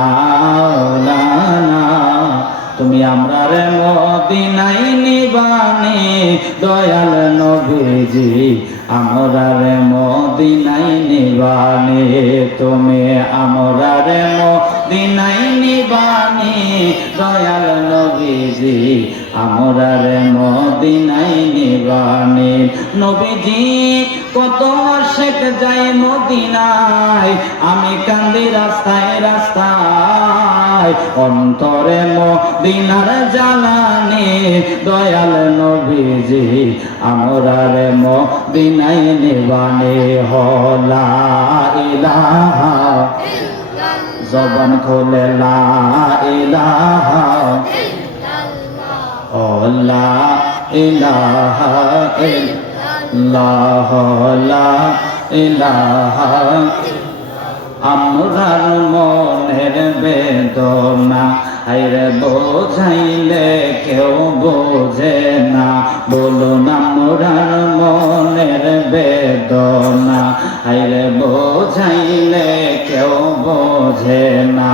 মাওলানা, তুমি আমরা রে মদিনাই নিবানি, দয়াল নবীজি, আমরা রে মদিনাই নিবানি, তুমি আমরা রে মদিনাই নিবানি, দয়াল নবীজি, আমরা রে মদিনাই নিবানি। নবীজি, কত শেখ যাই মদিনায়, আমি কান্দি রাস্তায় রাস্তায় অন্তরে মদিনার জ্বালানি দয়াল নবীজি আমরা রে মদিনায় নিবানে হলা ইলাহা। জবান খোলে লা ইলাহা। লা ইলাহা ইল্লাল্লাহ লা ইলাহা। আমরার মনের বেদনা আইরে বোঝাইলে কেউ বোঝে না। বলুন আমরার মনের বেদনা আইরে বোঝাইলে কেউ বোঝে না।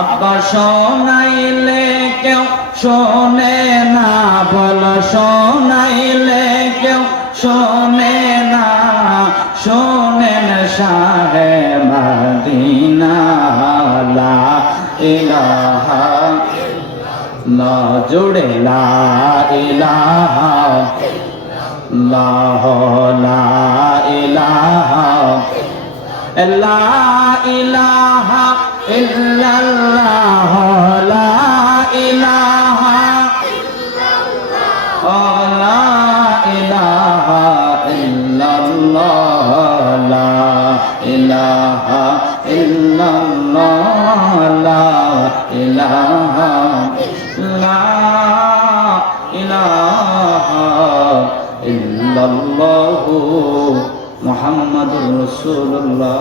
আব্বা শোনাইলে কেউ শোনে না, বল শোনাইলে কেউ শোনে ইলাহা লা জুড়ে লা ইলাহা লা লা ইলাহা লা ইলাহা ইল্লাল্লাহ, লা ইলাহা লা ইলাহা ইল্লাল্লাহ, লা ইলাহা ইল্লাল্লাহ লা ইলাহা লা ইলাহা ইল্লাল্লাহ মুহাম্মাদুর রাসূলুল্লাহ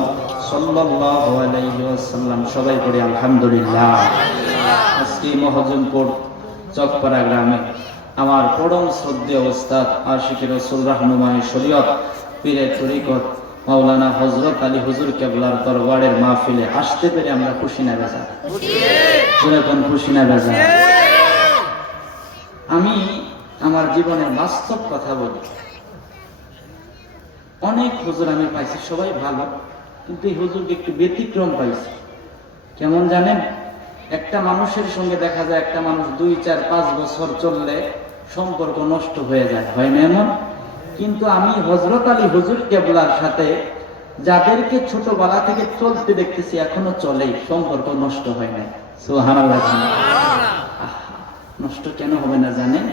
সাল্লাল্লাহু আলাইহি ওয়াসাল্লাম। সবাই পড়ে আলহামদুলিল্লাহ। আজকে মহজমপুর চকপাড়া গ্রামে আমার পরম শ্রদ্ধেয় ওস্তাদ আশিক রসুল রাহনুমাই শরীয়ত পীরে তরিকত মাওলানা হজরত আলী হুজুর কেবলার দরবারের মাহফিলে আসতে পেরে আমরা খুশি না বেজা? যেরকম খুশি না বেজা? আমি আমার জীবনের বাস্তব কথা বলি। অনেক হুজুর আমি পাইছি, সবাই ভালো, কিন্তু এই হুজুরকে একটু ব্যতিক্রম পাইছি। কেমন জানেন? একটা মানুষের সঙ্গে দেখা যায়, একটা মানুষ দুই, চার, পাঁচ বছর চললে সম্পর্ক নষ্ট হয়ে যায়। হয় না এমন? কিন্তু আমি হজরত আলী হুজুর কেবলার সাথে, যাদেরকে ছোটবেলা থেকে চলতে দেখতেছি, এখনও চলেই। সম্পর্ক নষ্ট হয় নাই। নষ্ট কেন হবে না জানেন?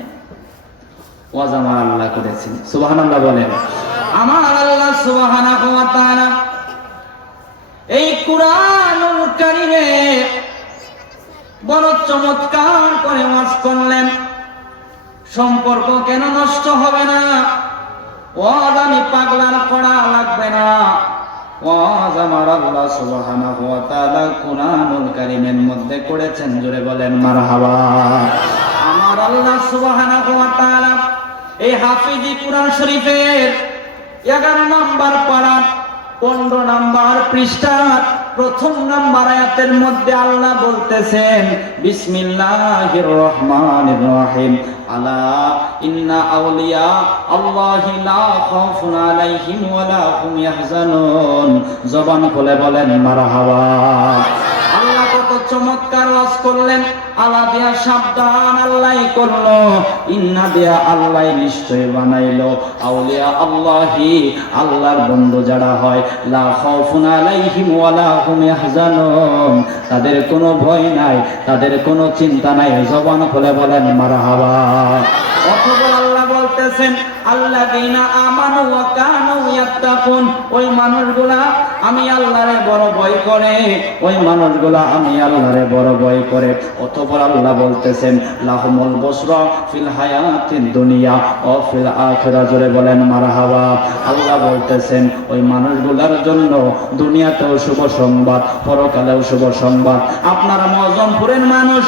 বড় চমৎকার করে ওয়াজ করলেন। সম্পর্ক কেন নষ্ট হবে না? ওয়াজ আমি পাগলার পড়া লাগবে না। ওয়াজ আমার আল্লাহ সুবহানাহু ওয়া তাআলা কুরআনুল কারীমের মধ্যে করেছেন, জোরে বলেন মারহাবা। আমার আল্লাহ সুবহানাহু ওয়া তাআলা এই হাফিজি কুরআন শরীফের এগারো নম্বর পারা পনেরো নম্বর পৃষ্ঠার প্রথম নাম্বার আয়াতের মধ্যে আল্লাহ বলতেছেন বিসমিল্লাহির রহমানির রহিম। আলা ইন্না আউলিয়া আল্লাহি লা খাউফুন আলাইহিম ওয়া লা হুম ইয়াহজানুন। জবান খুলে বলেন মারহাবা। আল্লাহ কত চমৎকার ওয়াজ করলেন। আলা দিয়া সাবধান আল্লাহ করল। ইন্না দিয়া আল্লাহ নিশ্চয় বানাইলো। আউলিয়া আল্লাহি, আল্লাহর বন্ধু যারা হয়, লা খাউফুন আলাইহিম ওয়া লা হুম ইয়াহজানুন। তাদের কোনো ভয় নাই, তাদের কোনো চিন্তা নাই। জবান খুলে বলেন, মারহাবা। অথবা আল্লাহ বলতেছেন আল্লাযীনা আমানু কানু ইয়াত্তাকুন। ওই মানুষগুলা আমি আল্লাহরে বড় ভয় করে, ওই মানুষগুলা আমি আল্লাহরে বড় ভয় করে। অতঃপর আল্লাহ বলতেছেন, লাহুমুল বুসরা ফিল হায়াতিদ দুনিয়া ও ফিল আখিরা। জোরে বলেন, মারহাবা। আল্লাহ বলতেছেন, ওই মানুষগুলার জন্য দুনিয়াতেও শুভ সংবাদ, পরকালেও শুভ সংবাদ। আপনারা মজমপুরের মানুষ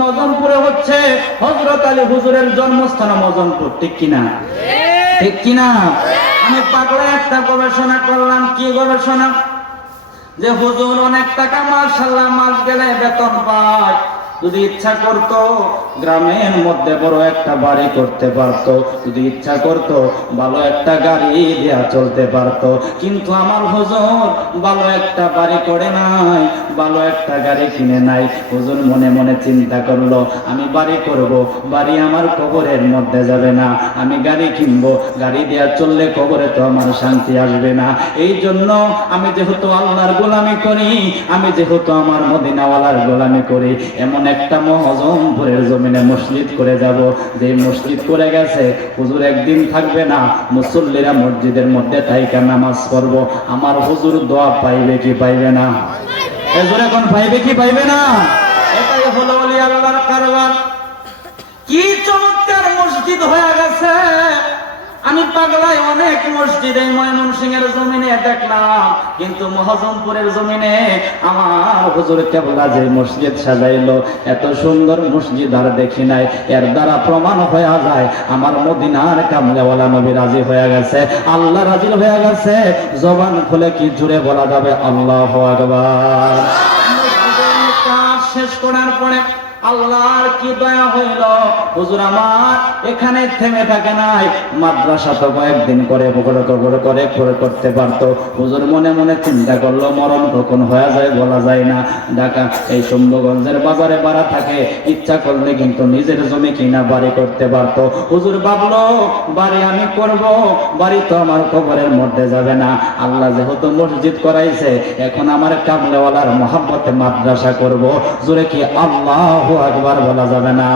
মজমপুরে হচ্ছে। হযরত আলী হুজুরের জন্মস্থান মজমপুর ঠিক কিনা? ঠিক কিনা? আমি পাগলা, একটা গবেষণা করলাম। কি গবেষণা? যে হুজুর অনেক টাকা মাসাল্লাহ মাস গেলে বেতন পায়। যদি ইচ্ছা করত গ্রামের মধ্যে বড় একটা বাড়ি করতে পারতো, যদি ইচ্ছা করত ভালো একটা গাড়ি দেয়া চলতে পারতো। কিন্তু আমার হুজুর ভালো একটা বাড়ি করে নাই, ভালো একটা গাড়ি কিনে নাই। হুজুর মনে মনে চিন্তা করল, আমি বাড়ি করব, বাড়ি আমার কবরের মধ্যে যাবে না, আমি গাড়ি কিনবো, গাড়ি দেয়া চললে কবরে তো আমার শান্তি আসবে না। এই জন্য আমি যেহেতু আল্লাহর গোলামি করি, আমি যেহেতু আমার মদিনাওয়ালার গোলামি করি, এমন একটা মহজমপুরের জমিনে মসজিদ করে যাব। যে মসজিদ করে গেছে, হুজুর একদিন থাকবে না, মুসল্লিরা মসজিদের মধ্যে তাইকা নামাজ পড়ব। আমার হুজুর দোয়া পাইবে কি পাইবে না? হুজুর এখন পাইবে কি পাইবে না? এটাই হলো আল্লাহর কারবার। কি চমৎকার মসজিদ হয়ে গেছে। আমি পাগলায় অনেক মসজিদ এই ময়মনসিং এর জমিনে দেখলাম, কিন্তু মহাজমপুরের জমিনে আমার হুজুর কেবলা যে মসজিদ সাজাইলো, এত সুন্দর মসজিদ আর দেখি নাই। এর দ্বারা প্রমাণ হয়ে যায়, আমার মদিনার কামলেওয়ালা নবী রাজি হয়ে গেছে, আল্লাহ রাজি হয়ে গেছে, জবান খুলে কি জুড়ে বলা যাবে? আল্লাহ আকবার। শেষ করার পরে আল্লাহর কি দয়া হইল? হুজুর আমার, এখানে থেমে থাকে নাই। মাদ্রাসা তো কয়েকদিন করে করে করে করে করে করতে পারতো। হুজুর মনে মনে চিন্তা করল, মরণ কখন হয়ে যায় বলা যায় না। ঢাকা, এই শম্ভুগঞ্জের বাজারে বাড়া থাকে। ইচ্ছা করলে কিন্তু নিজের জমি কিনা বাড়ি করতে পারতো। হুজুর ভাবলো, বাড়ি আমি করব, বাড়ি তো আমার কবরের মধ্যে যাবে না। আল্লাহ যেহেতু মসজিদ করাইছে, এখন আমার কামলেওয়ালার মহাব্বতে মাদ্রাসা করব। জোরে কি আল্লাহ একবার বলা যাবে না।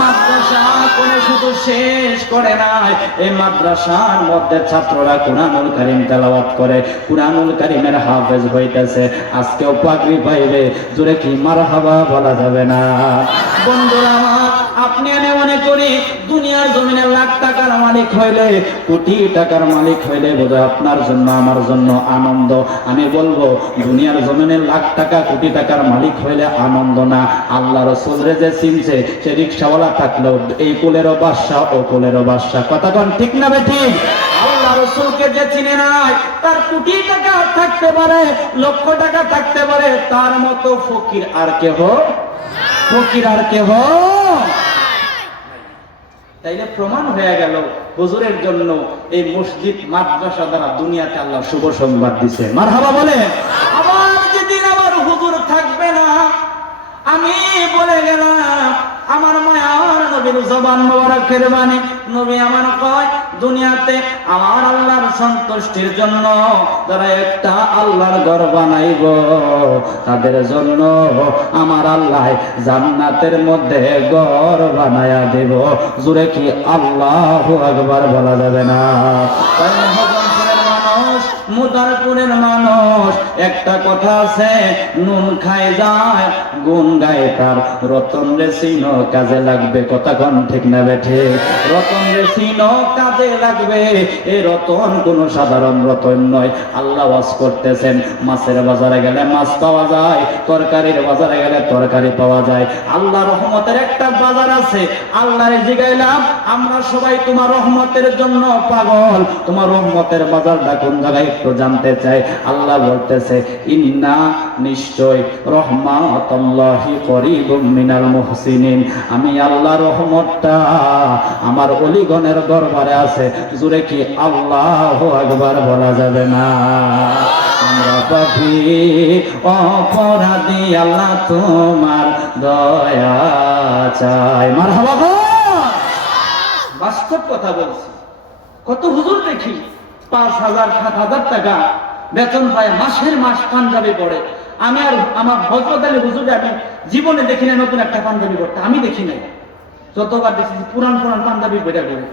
মাদ্রাসা কোনো শুধু শেষ করে নাই। এই মাদ্রাসার মধ্যে ছাত্ররা কুরআনুল কারীম তেলাওয়াত করে কুরআনুল কারীমের হাফেজ হইতেছে। আজকেও পাগড়ি পাইবে জোরে কি মারহাবা বলা যাবে না। বন্ধুরা আমার, আপনি আমি মনে করি দুনিয়ার জমিনে লাখ টাকার মালিক হইলে, কোটি টাকার মালিক হইলে বোধহয় আপনার জন্য, আমার জন্য আনন্দ। আমি বলব, দুনিয়ার জমিনে লাখ টাকা, কোটি টাকার মালিক হইলে আনন্দ না। আল্লাহ রসুলরে যে চিনছে, সে রিক্সাওয়ালা থাকলেও এই কুলেরও বাদশাহ, ও কুলেরও বাদশাহ। কথা কন ঠিক না বে ঠিক? তার কোটি টাকা থাকতে পারে, লক্ষ টাকা থাকতে পারে, তার মতো ফকির আর কেহ? ফকির আর কেহ? তাইলে প্রমাণ হয়ে গেল, হুজুরের জন্য এই মসজিদ, মাদ্রাসা দ্বারা দুনিয়াতে আল্লাহ শুভ সংবাদ দিছে। মারহাবা বলে আবার যেদিন আমার হুজুর থাকবে না আমি বলে গেলাম, আমার মায়ার নবীর জবান মোবারকের বাণী। নবী আমার কয়, দুনিয়াতে আমার আল্লাহর সন্তুষ্টির জন্য যারা একটা আল্লাহর ঘর বানাইব, তাদের জন্য আমার আল্লাহ জান্নাতের মধ্যে ঘর বানায়া দেব। জুড়ে কি আল্লাহ একবার বলা যাবে না? মুদারপুরের মানুষ, একটা কথা আছে, নুন খায় যায় গুন গায় তার। রতন রে সিন কাজে লাগবে, কথা কোন ঠিক না বেঠে রতন রে সিন কাজে লাগবে, এ রতন কোনো সাধারণ রতন নয়। আল্লাহ ওয়াজ করতেছেন, মাছের বাজারে গেলে মাছ পাওয়া যায়, তরকারির বাজারে গেলে তরকারি পাওয়া যায়। আল্লাহ রহমতের একটা বাজার আছে, আল্লাহরে জিগাইলাম আমরা সবাই তোমার রহমতের জন্য পাগল। তোমার রহমতের বাজারটা কোন জায়গায় একটু জানতে চাই। আল্লাহ বলতেছে, ইন্না নিশ্চয় রহমাতুল্লাহি করিবুম মিনাল মুহসিনিন। আমি আল্লাহ রহমতটা আমার অলিগণের দরবারে আছে। জুড়ে কি আল্লাহ একবার বলা যাবে না? পাখি অপরাধী, আল্লাহ তোমার দয়া চাই। মার বাস্তব কথা বলছি। কত হুজুর দেখি। পাঁচ হাজার, সাত হাজার টাকা বেতন পায়, মাসের মাস পাঞ্জাবি পড়ে। আমি আর আমার হজরত আলী হুজুরে আমি জীবনে দেখি না নতুন একটা পাঞ্জাবি পড়তে, আমি দেখি নাই। যতবার দেখেছি পুরান পুরান পাঞ্জাবি বেড়ে পড়ে।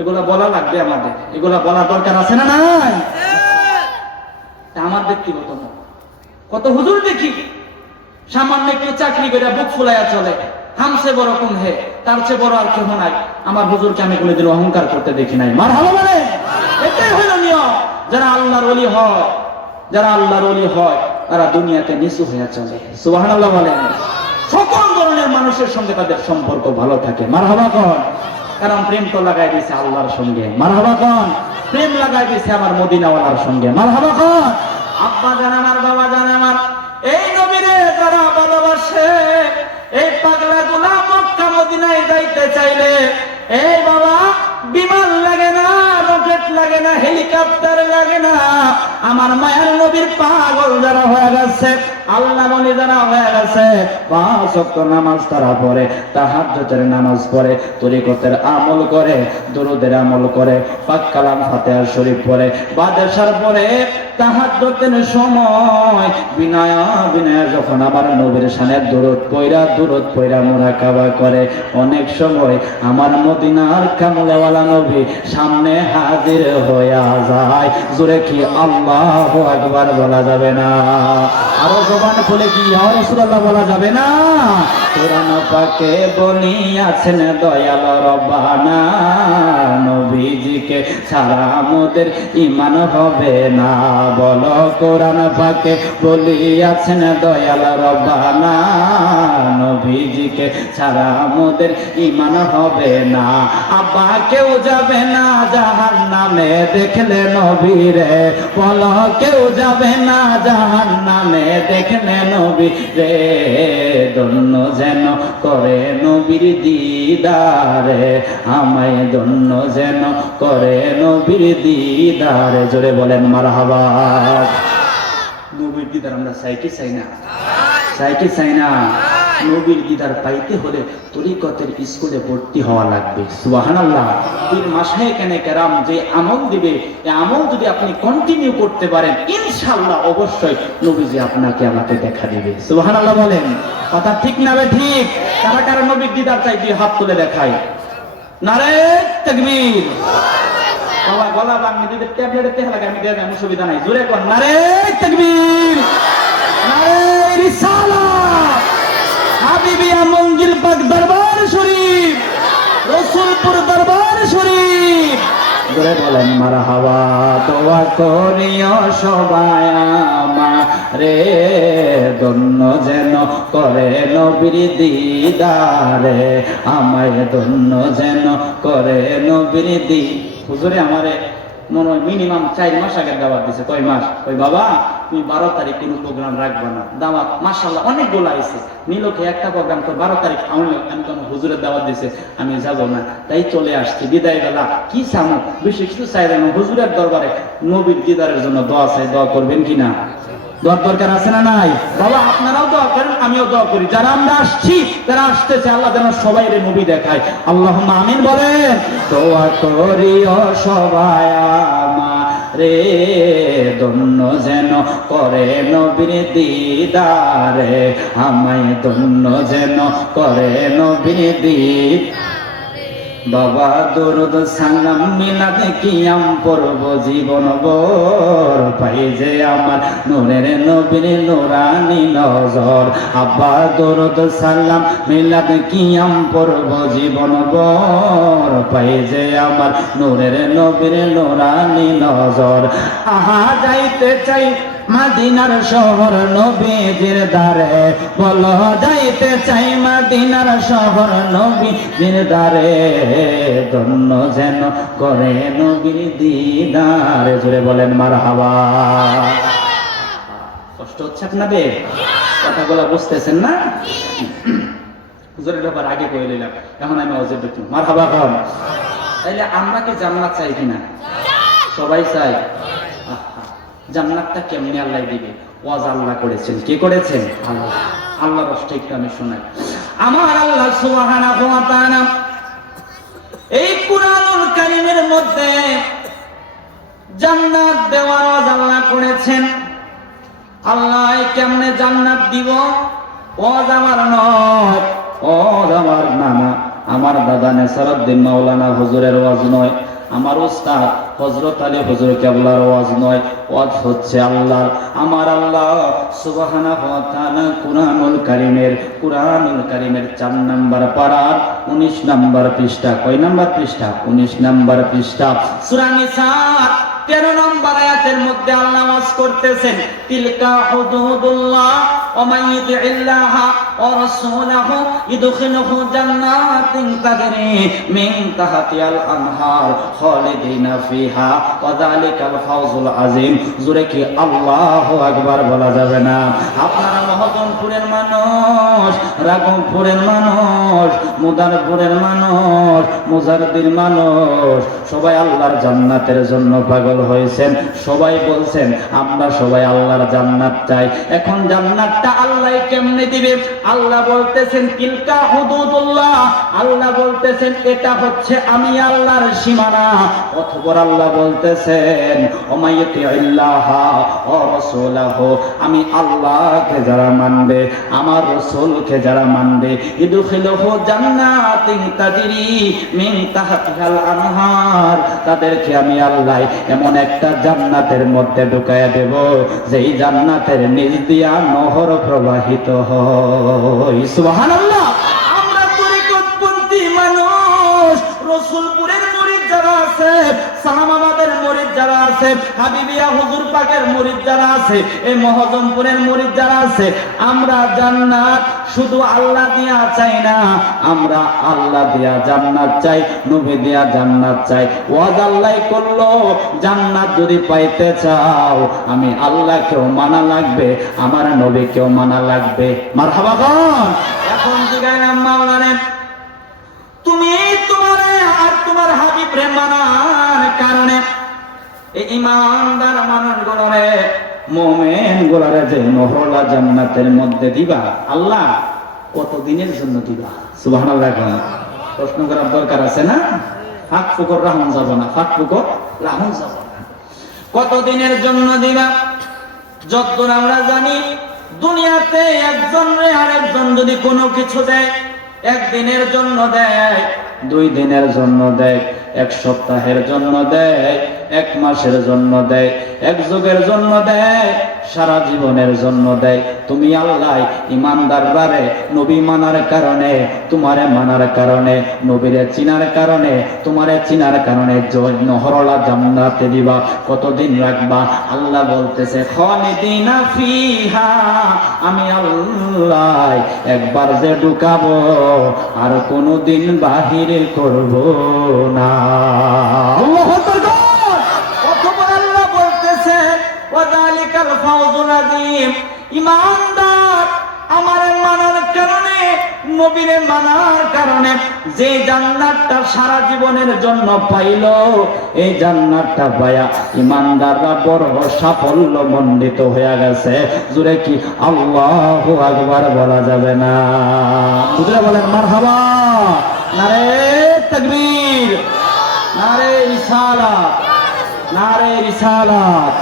এগুলা বলা লাগবে আমাদের, এগুলা বলা দরকার আছে না নাই? আমার ব্যক্তিগত মত। কত হুজুর দেখি, সামান্য একটু চাকরি করে বুক ফুলাইয়া চলে। হামসে বড় কম হে, তার চেয়ে বড় আর কেহ নাই। আমার হুজুরকে আমি কোনোদিন অহংকার করতে দেখি নাই। মার ভালো মানে নিয়ম। যারা আল্লাহর হয়, যারা আল্লাহর হয়, তারা দুনিয়াতে নিচু হয়ে চলে। বলেন। সকল ধরনের মানুষের সঙ্গে তাদের সম্পর্ক ভালো থাকে। মার হাবা কন। কারণ প্রেম তো লাগাই দিয়েছে আল্লাহর সঙ্গে। মার হাবা কন। প্রেম লাগাই দিয়েছে আমার মদিনাওয়ালার সঙ্গে। মার হাবা কন। আব্বা জান আমার, বাবা জান আমার, এই নবীরে যারা ভালোবাসে, এই পাগলা গুলা মক্কা মদিনায় যাইতে চাইলে, এই বাবা বিমান লাগে লাগে না হেলিকপ্টার লাগে না। আমার মায়ের নবীর পাগল যারা হয়ে গেছে। আল্লাহ মনি যারা হয়ে গেছে। নামাজ তারা পড়ে নামাজ পড়ে, তরিকতের আমল করে, দরুদের আমল করে শরীফ পরে সময় যখন আমার নবীর সামনে দরুদ পয়রা পয়রা করে, অনেক সময় আমার মদিনার কামলাওয়ালা নবী সামনে হাজির হইয়া যায়। জোরে কি আল্লাহ আকবার বলা যাবে না? আরও জবান খুলে কি ইয়া রাসূলুল্লাহ বলা যাবে না। কোরআন পাকে বলিয়াছেন দয়াল রব্বানা। নবীজিকে ছাড়া আমাদের ইমান হবে না। বলো কোরআন পাকে বলিয়াছেন দয়াল রব্বানা। নবীজিকে ছাড়া আমাদের ইমান হবে না। আব্বা কেউ যাবে না জাহান নামে দেখলে নবীরে। বলো কেউ যাবে না জাহান নামে দেখলে নবী রে দন্য যেন করে নবীর দিদারে। আমায় দন্য যেন করে নবীর দিদারে। জোরে বলেন মারহাবা। নবীর দিদার আমরা চাই কি চাই না। চাই কি চাই না। নবীর দিদার পাইতে হলে তরিকতের স্কুলে ভর্তি হওয়া লাগবে। সুবহানাল্লাহ। তিন মাসে কেন কেরাম? যে আমল দিবে এই আমল যদি আপনি কন্টিনিউ করতে পারেন, ইনশাআল্লাহ অবশ্যই নবীজি আপনাকে আমাকে দেখা দিবে। সুবহানাল্লাহ বলেন। কথা ঠিক না ঠিক? কারা কারা নবীর দিদার চাই দিয়ে হাত তুলে দেখায়? নারে তাকবীর। বাবা, গলা বাংলি যদি ট্যাবলেটের তেল লাগে, আমি দিয়ে দেবো অসুবিধা নাই। জোরে কর নারে তাকবীর। নারে রিসালাত হাবিবিয়া মঞ্জিল পাক দরবার শরীফ, রসুলপুর দরবার শরীফ। ধরে বলেন মারা হাওয়া দোয়া করিও সবাই রে দন্য যেন করে নবীর দিদারে, আমায় দন্য যেন করে নবীর দি হুজুরে আমারে মনে হয় মিনিমাম চার মাস আগে দাওয়াত দিছে। কয় মাস? ওই বাবা, তুমি বারো তারিখ কোনো প্রোগ্রাম রাখবে না। দাওয়াত মাসাল্লাহ অনেকগুলো আছে নীলকে একটা প্রোগ্রাম তো বারো তারিখ আমি আমি কোনো হুজুরের দাওয়াত দিছে, আমি যাব না। তাই চলে আসছি, বিদায় বেলা কি চামো বেশি কিছু চাই না, হুজুরের দরবারে নবীর দিদারের জন্য দোয়া চাই, দোয়া করবেন কিনা দোয়ার দরকার আছে না নাই? বাবা, আপনারাও দোয়া করেন, আমিও দোয়া করি। যারা আমরা আসছি, তারা আসতেছে, আল্লাহ যেন সবাই রে নবী দেখায়। আল্লাহ আমিন বলেন, দোয়া করিও সবাই রে দন্য যেন করে নবীর দিদারে। আমায় দন্য যেন করে নবীর দিদ বাবা দরুদ সালাম মিলাদ কিয়াম পড়ব জীবন বর পাই যে আমার নূরের নবীর নুরানি নজর। আব্বা দরুদ সালাম মিলাদ কিয়াম পড়ব জীবন বর পাই যে আমার নূরের নবীর নুরানি নজর। আহা, যাইতে চাই মাদিনার শহর নবীজির দ্বারে। বল, যাইতে চাই মাদিনার শহর নবীজির দ্বারে। ধন্য যেন করে নবীর দিদারে। জুড়ে বলেন মার হাওয়া কষ্ট হচ্ছে আপনাদের? কথাগুলো বুঝতেছেন না? হুজুরের ব্যাপার আগে কয়ে নিলাম এখন আমি অজের ব্যক্তি। মার হাবা কম তাইলে আমরা কি চাই কিনা? সবাই চাই। জান্নাতটা কেমনি আল্লাহ দিবে? ওয়াজ আল্লাহ করেছেন। কে করেছেন? আল্লাহ। আল্লাহ রসটা একটু আমি শোনাই। আমার আল্লাহ সুবহানাহু ওয়া তাআলা এই কুরআনুল কারীমের মধ্যে জান্নাত দেওয়ার ওয়াজ আল্লাহ করেছেন। আল্লাহ কেমনে জান্নাত দিব? ওয়াজ আমার নয়। ওয়াজ আমার নানা। আমার দাদা নেসারউদ্দিন মাওলানা হুজুরের ওয়াজ নয়। আমার ওস্তাদ হজরত আলী হুজুর কেবলার ওয়াজ নয়, ওয়াজ হচ্ছে আল্লাহ আমার আল্লাহ সুবাহানা কুরআনুল কারিমের কুরআনুল কারিমের চার নাম্বার পাড়ার উনিশ নাম্বার পৃষ্ঠা। কয় নাম্বার পৃষ্ঠা? 19 নাম্বার পৃষ্ঠা। সুরানি নিসা তেরো নম্বর আয়াতের মধ্যে আল্লাহ ওয়াজ করতেছেন তিলকা হুদুদুল্লাহ ومن يطع الله ورسوله يدخله جنات تجري من تحتها الانهار خالدين فيها وذلك الفوز العظيم জোরে কি আল্লাহু আকবার বলা যাবে না আপনারা মহজমপুরের মানুষ রাঘবপুরের মানুষ মুদারপুরের মানুষ মুজারদির মানুষ সবাই আল্লাহর জান্নাতের জন্য পাগল হয়েছেন, সবাই বলছেন, আমরা সবাই আল্লাহর জান্নাত চাই। এখন জান্নাতটা আল্লাহ কেমনে দিবে? আল্লাহ বলতেছেন, তিলকা হুদুদুল্লাহ। আল্লাহ বলতেছেন, এটা হচ্ছে আমি আল্লাহর সীমানা। অথবা আল্লাহ বলতেছেন ওমাইয়াতি আল্লাহ ও রাসূলাহু, আমি আল্লাহকে যারা মানবে, আমার রাসূলকে যারা মানবে, ইদখিলুহু জান্নাতিন তাজরি মিন তাহতিহাল আনহার, তাদেরকে আমি আল্লাহ এমন একটা জান্নাতের মধ্যে ঢুকায়া দেব, যেই জান্নাতের নিজ দিয়া নহর প্রবাহিত হয়। আমরা মানুষ, রসুলপুরের মরিদ যারা আছে মুরিদ যারা আছে হাবিবিয়া হুজুর পাকের মুরিদ যারা আছে, এই মহজমপুরের মুরিদ যারা আছে, আমরা জান্নাত শুধু আল্লাহ দিয়া চাই না, আমরা আল্লাহ দিয়া জান্নাত চাই, নবী দিয়া জান্নাত চাই। ওয়াজ আল্লাহ করল, জান্নাত যদি পাইতে চাও, আমি আল্লাহকেও মানা লাগবে, আমার নবীকেও মানা লাগবে। মারহাবাগন এখন জিগাইলাম মাওলানা, তুমি তোমার আর তোমার হাবিব রে মানার কারণে এই ইমানদার মানুষ গুলোরে, মোমেন গুলারে যে নহলা জান্নাতের মধ্যে দিবা, আল্লাহ কত দিনের জন্য দিবা? কোন প্রশ্ন করার দরকার আছে না? ফাঁক ফুকর রাহন যাব না, ফাঁক ফুকর রাহন যাব না। কত দিনের জন্য দিবা? যতদূর আমরা জানি, দুনিয়াতে একজন রে আরেকজন যদি কোনো কিছু দেয়, একদিনের জন্য দেয়। দুই দিনের জন্য দেয়, এক সপ্তাহের জন্য দেয়, এক মাসের জন্য দেয়, এক যুগের জন্য দেয় সারা জীবনের জন্য দেয়। তুমি আল্লাহ ইমানদাররারে নবী মানার কারণে, তোমারে মানার কারণে, নবীরে চিনার কারণে, তোমারে চিনার কারণে নহরলা জান্নাতে দিবা। কতদিন রাখবা? আল্লাহ বলতেছে আমি আল্লাহ একবার যে ঢুকাবো, আর কোনোদিন বাহিরে করব না। আযীম ইমানদার। আমার মানার কারণে, নবীরে মানার কারণে যে জান্নাতটা সারা জীবনের জন্য পাইল, এই জান্নাতটা পায়া ইমানদাররা বড় সাফল্য মণ্ডিত হয়ে গেছে। জুড়ে কি আল্লাহু আকবার বলা যাবে না? বুঝলে বলেন, মারহাবা। নারে তাকবীর, নারে রিসালাত নারে রিসালাত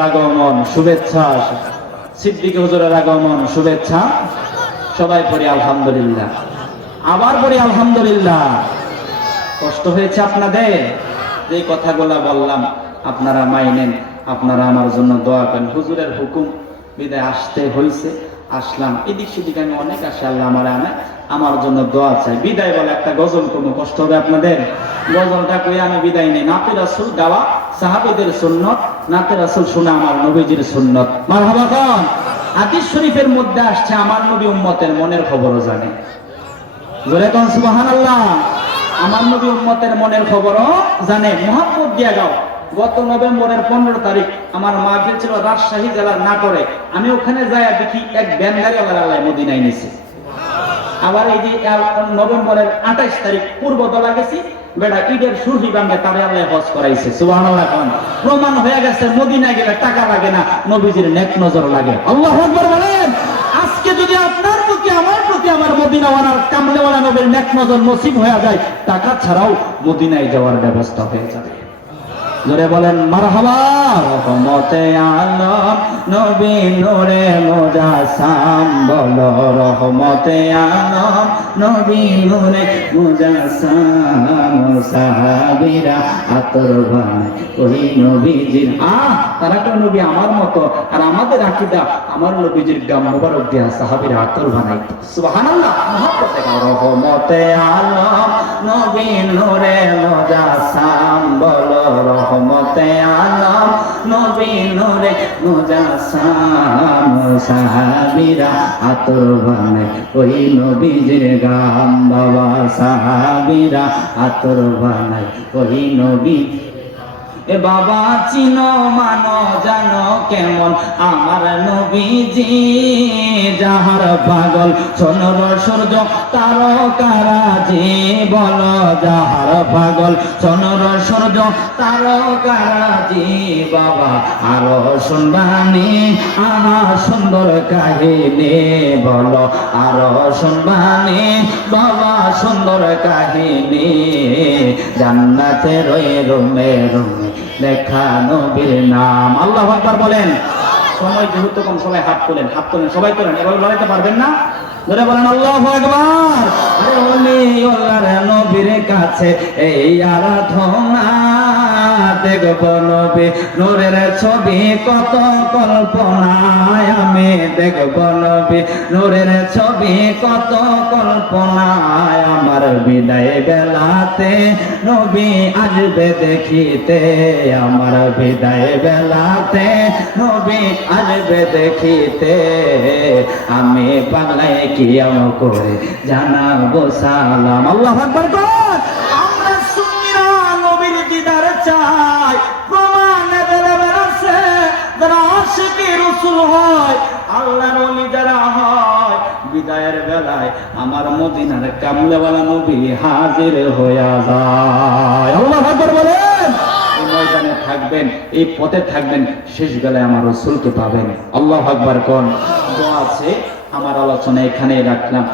আগমন, শুভেচ্ছা। আগমন, শুভেচ্ছা। সবাই আলহামদুলিল্লাহ। আবার আলহামদুলিল্লাহ। কষ্ট হয়েছে আপনাদের? যে কথাগুলা বললাম, আপনারা মাইনেন, আপনারা আমার জন্য দোয়া করেন। হুজুরের হুকুম বিদায় আসতে হইছে, আসলাম। এদিক সেদিক আমি অনেক আসে আল্লাহ আমার আনে আমার জন্য দোয়া চাই। বিদায় বলে একটা গজল কোনো কষ্ট হবে আপনাদের? গজলটা কই আমি বিদায় নেই। নাতে রাসুল গাওয়া সাহাবিদের সুন্নত, নাতে রাসুল শোনা আমার নবীজির সুন্নত। মারহাবা খান, হাদিস শরীফের মধ্যে আসছে, আমার নবী উম্মতের মনের খবরও জানে। জোরে কোন, সুবহানাল্লাহ। আমার নবী উম্মতের মনের খবরও জানে। মোহাম্মদ দিয়া গাও। গত নভেম্বরের পনেরো তারিখ আমার মাহফিল ছিল রাজশাহী জেলার নাটোরে। আমি ওখানে যাই দেখি এক ব্যানগাড়ি আল্লাহ মদিনায় নিছে। আবার এই যে নভেম্বরের আঠাইশ তারিখ পূর্ব দলা গেছি বেড়া ঈদের সুরহি বাঙ্গে তারে আল্লাহ হজ করাইছে কোন। প্রমাণ হয়ে গেছে, মদিনায় গেলে টাকা লাগে না, নবীজির নেক নজর লাগে। আল্লাহ বলেন, আজকে যদি আপনার প্রতি, আমার প্রতি আমার মদিনাওয়ালার, কামলেওয়ালা নবীর নেক নজর নসিব হয়ে যায়, টাকা ছাড়াও মদিনায় যাওয়ার ব্যবস্থা হয়ে যাবে। জোরে বলেন, মারহাবা। রহমতে আলম নবী নূরে মুজাসাম বলো। রহমতে আলম নবী নূরে মুজাসাম সাহাবীরা আতর বানায় ওই নবীজির আহ, তারা তো নবী আমার মতো। আর আমাদের আকীদা আমার নবীজির গাম মোবারক দিয়া সাহাবীরা আতর বানাইতো সুবহানাল্লাহ রহমতে আলম নবী নূরে মুজাসাম বলো। রহমতে আলম, নবী নূরে মুজাসাম, সাহাবীরা আতর বানায় ওই নবীজির গাম বাবা, সাহাবীরা আতর বানায় ওই নবী এ বাবা চিনো মানো, জানো কেমন? আমার নবীজি যাহার পাগল, সোনর সূর্য তারকারা যে বল, যাহার পাগল, সোনর সূর্য তারকারা যে বাবা, আরও শুনবানি, আমার সুন্দর কাহিনী বলো, আরও শুনবানি, বাবা, সুন্দর কাহিনী। জান্নাতে রয়ে রুমে রুমে লেখা নবীর নাম। আল্লাহ আকবার বলেন। সময় যেহেতু কম, সবাই হাত তোলেন হাত তোলেন, সবাই তোলেন। এভাবে লড়াইতে পারবেন না? ধরে বলেন, আল্লাহ আল্লাহর নবীর কাছে এই আরাধনা দেখব নবী। নূরের ছবি কত কল্পনায় আমি দেখব নবী। নূরের ছবি কত কল্পনায় আমার বিদায় বেলাতে নবী আসবে দেখিতে। আমার বিদায় বেলাতে নবী আসবে দেখিতে। আমি পাগলায় করে? জানাব সালাম। আল্লাহ আকবার কর। আমরা সুন্নিরা নবীর দিদার চাই। প্রমাণ এভেলেবেল আছে। যারা আশিকি রসুল হয় আল্লাহর ওলি যারা হয় বিদায়ের বেলায় আমার মদিনার কামলেওয়ালা নবী হাজির হইয়া যায়। আল্লাহ আকবার বলেন। ময়দানে থাকবেন এই পথে থাকবেন শেষ বেলায় আমার রসুলকে পাবেন। আল্লাহ আকবার কোন। দোয়া আছে। আমার আলোচনা এখানেই রাখলাম।